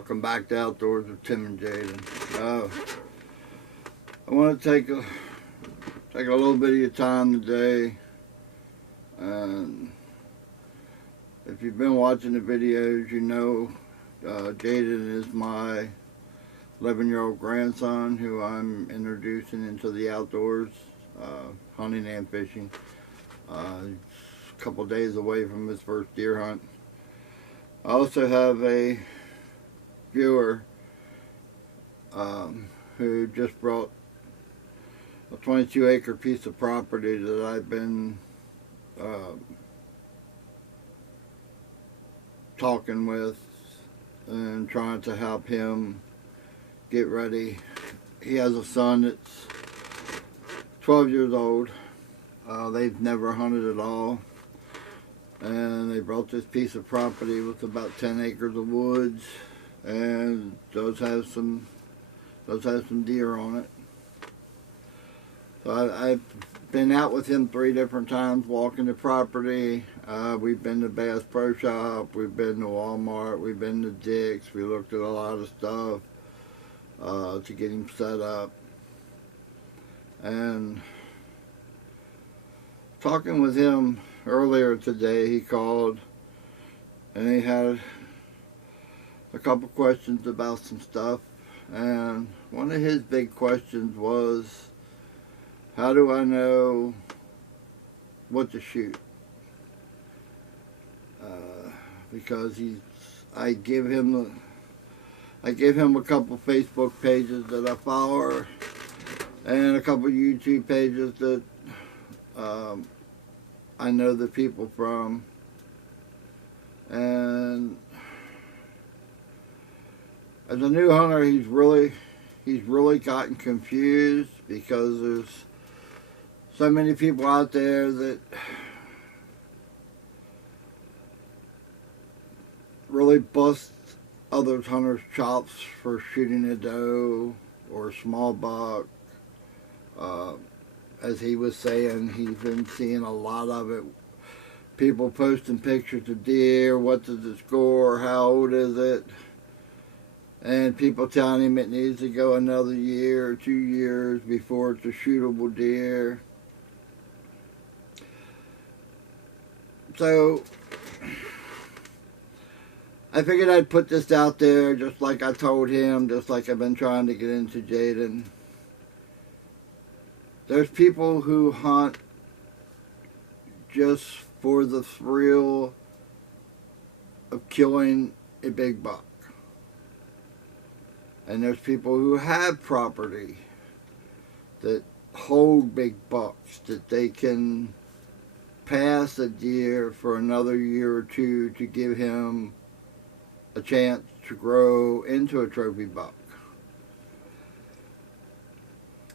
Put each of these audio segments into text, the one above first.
Welcome back to Outdoors with Tim and Jayden. I want to take a little bit of your time today, and if you've been watching the videos, you know Jayden is my 11-year-old grandson who I'm introducing into the outdoors, hunting and fishing. He's a couple days away from his first deer hunt. I also have a viewer who just brought a 22-acre piece of property that I've been talking with and trying to help him get ready. He has a son that's 12 years old. They've never hunted at all, and they brought this piece of property with about 10 acres of woods, and does have some deer on it. So I've been out with him 3 different times walking the property. We've been to Bass Pro Shop, we've been to Walmart, we've been to Dick's. We looked at a lot of stuff to get him set up. And talking with him earlier today, he called and he had a couple questions about some stuff, and one of his big questions was, how do I know what to shoot? Because I give him a couple Facebook pages that I follow, and a couple YouTube pages that I know the people from, and as a new hunter, he's really gotten confused because there's so many people out there that really bust other hunters' chops for shooting a doe or a small buck. As he was saying, he's been seeing a lot of it. People posting pictures of deer, what does it score, how old is it? And people telling him it needs to go another year or 2 years before it's a shootable deer. So I figured I'd put this out there just like I told him, just like I've been trying to get into Jayden. There's people who hunt just for the thrill of killing a big buck. And there's people who have property that hold big bucks, that they can pass a deer for another year or 2 to give him a chance to grow into a trophy buck.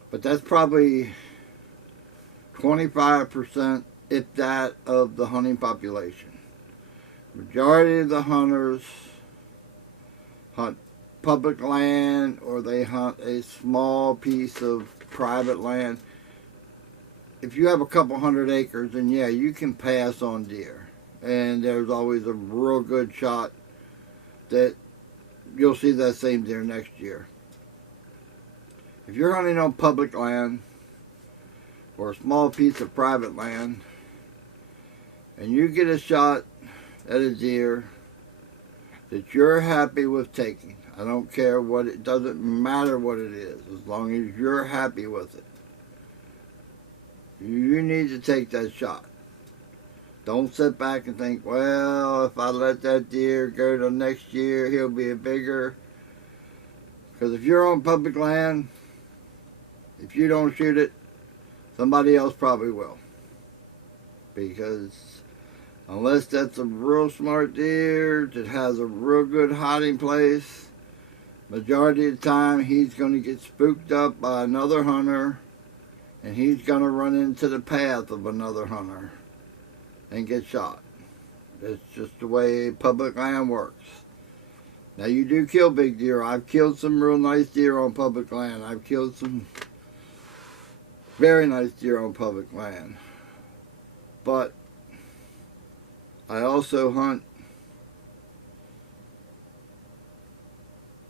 But that's probably 25%, if that, of the hunting population. Majority of the hunters hunt public land, or they hunt a small piece of private land. If you have a couple 100 acres, then yeah, you can pass on deer, and there's always a real good shot that you'll see that same deer next year. If you're hunting on public land or a small piece of private land and you get a shot at a deer that you're happy with taking, I don't care what, it doesn't matter what it is, as long as you're happy with it, you need to take that shot. Don't sit back and think, well, if I let that deer go to next year, he'll be a bigger. Because if you're on public land, if you don't shoot it, somebody else probably will. Because unless that's a real smart deer that has a real good hiding place, majority of the time he's going to get spooked up by another hunter, and he's going to run into the path of another hunter and get shot. That's just the way public land works. Now, you do kill big deer. I've killed some real nice deer on public land. I've killed some very nice deer on public land. But I also hunt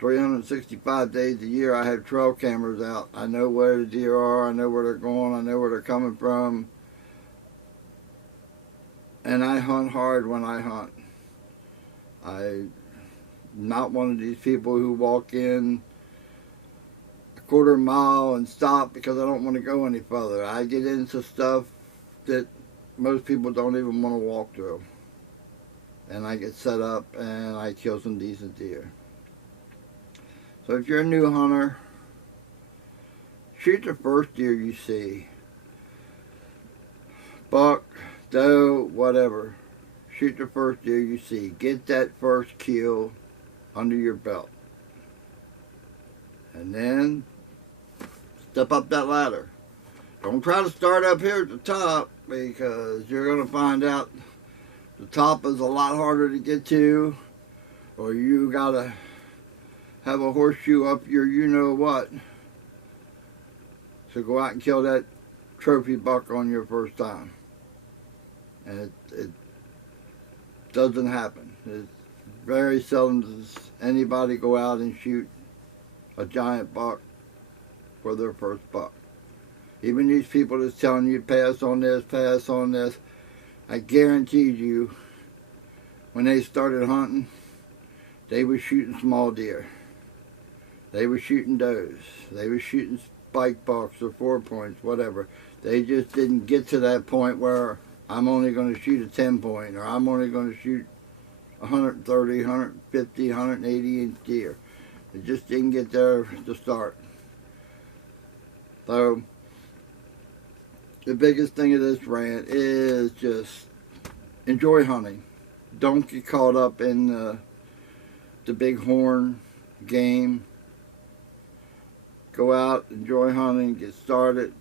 365 days a year, I have trail cameras out. I know where the deer are. I know where they're going. I know where they're coming from. And I hunt hard when I hunt. I'm not one of these people who walk in a quarter mile and stop because I don't want to go any further. I get into stuff that most people don't even want to walk through. And I get set up and I kill some decent deer. So if you're a new hunter, shoot the first deer you see. Buck, doe, whatever. Shoot the first deer you see. Get that first kill under your belt. And then step up that ladder. Don't try to start up here at the top, because you're going to find out the top is a lot harder to get to, or you got to have a horseshoe up your you-know-what to go out and kill that trophy buck on your first time. And it doesn't happen. It's very seldom does anybody go out and shoot a giant buck for their first buck. Even these people that's telling you pass on this, I guarantee you, when they started hunting, they were shooting small deer. They were shooting does. They were shooting spike bucks or 4-points, whatever. They just didn't get to that point where I'm only going to shoot a 10-point, or I'm only going to shoot 130, 150, 180 inch deer. They just didn't get there to start. So the biggest thing of this rant is just enjoy hunting. Don't get caught up in the big horn game. Go out, enjoy hunting, get started.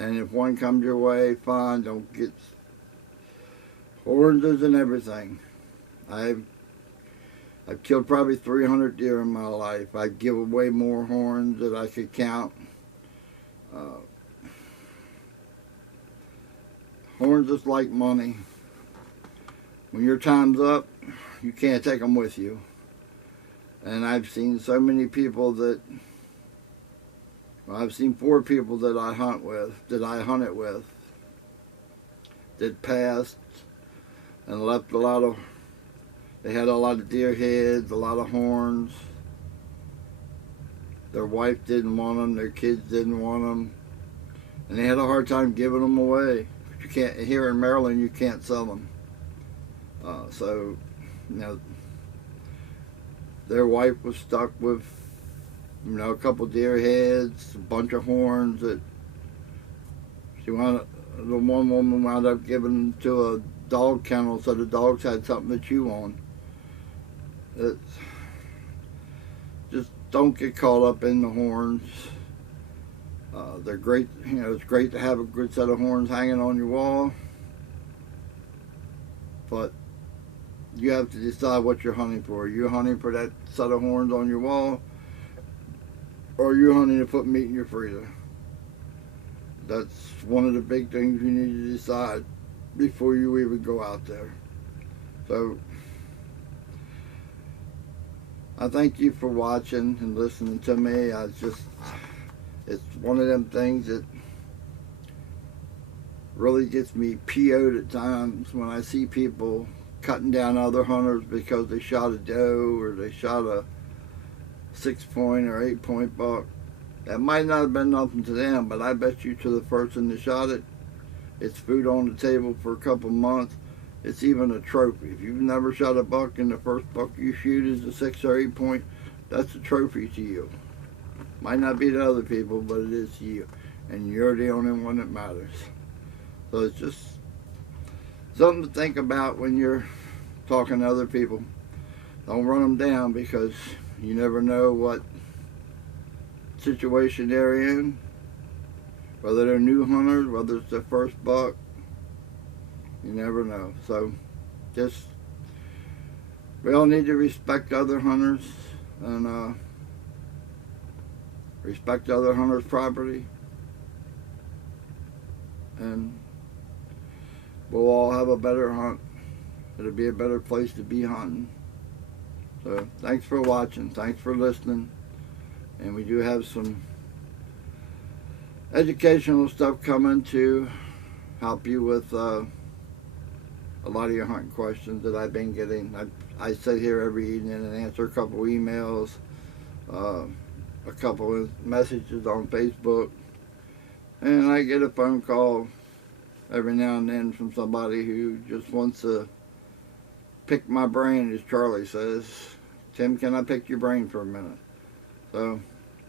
And if one comes your way, fine. Don't get horns and everything. I've killed probably 300 deer in my life. I've given away more horns than I could count. Horns is like money. When your time's up, you can't take them with you. And I've seen so many people that, well, I've seen 4 people that I hunted with, that passed and left a lot of, they had a lot of deer heads, a lot of horns. Their wife didn't want them, their kids didn't want them, and they had a hard time giving them away. You can't, here in Maryland, you can't sell them. So, you know, their wife was stuck with, you know, a couple deer heads, a bunch of horns that the one woman wound up giving to a dog kennel so the dogs had something to chew on. It's, just don't get caught up in the horns. They're great, you know, it's great to have a good set of horns hanging on your wall, but you have to decide what you're hunting for. Are you hunting for that set of horns on your wall, or are you hunting to put meat in your freezer? That's one of the big things you need to decide before you even go out there. So I thank you for watching and listening to me. It's one of them things that really gets me PO'd at times when I see people cutting down other hunters because they shot a doe or they shot a 6-point or 8-point buck. That might not have been nothing to them, but I bet you to the person that shot it, it's food on the table for a couple months. It's even a trophy. If you've never shot a buck and the first buck you shoot is a 6 or 8-point, that's a trophy to you. Might not be to other people, but it is to you. And you're the only one that matters. So it's just something to think about when you're talking to other people. Don't run them down, because you never know what situation they're in. Whether they're new hunters, whether it's their first buck. You never know. So just, we all need to respect other hunters and respect other hunters' property, and we'll all have a better hunt. It'll be a better place to be hunting. So thanks for watching. Thanks for listening. And we do have some educational stuff coming to help you with a lot of your hunting questions that I've been getting. I sit here every evening and answer a couple emails, a couple of messages on Facebook, and I get a phone call every now and then from somebody who just wants to pick my brain, as Charlie says. Tim, can I pick your brain for a minute? So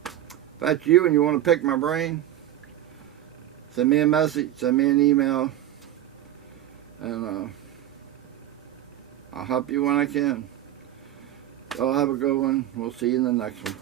if that's you and you want to pick my brain, send me a message, send me an email, and I'll help you when I can. So have a good one. We'll see you in the next one.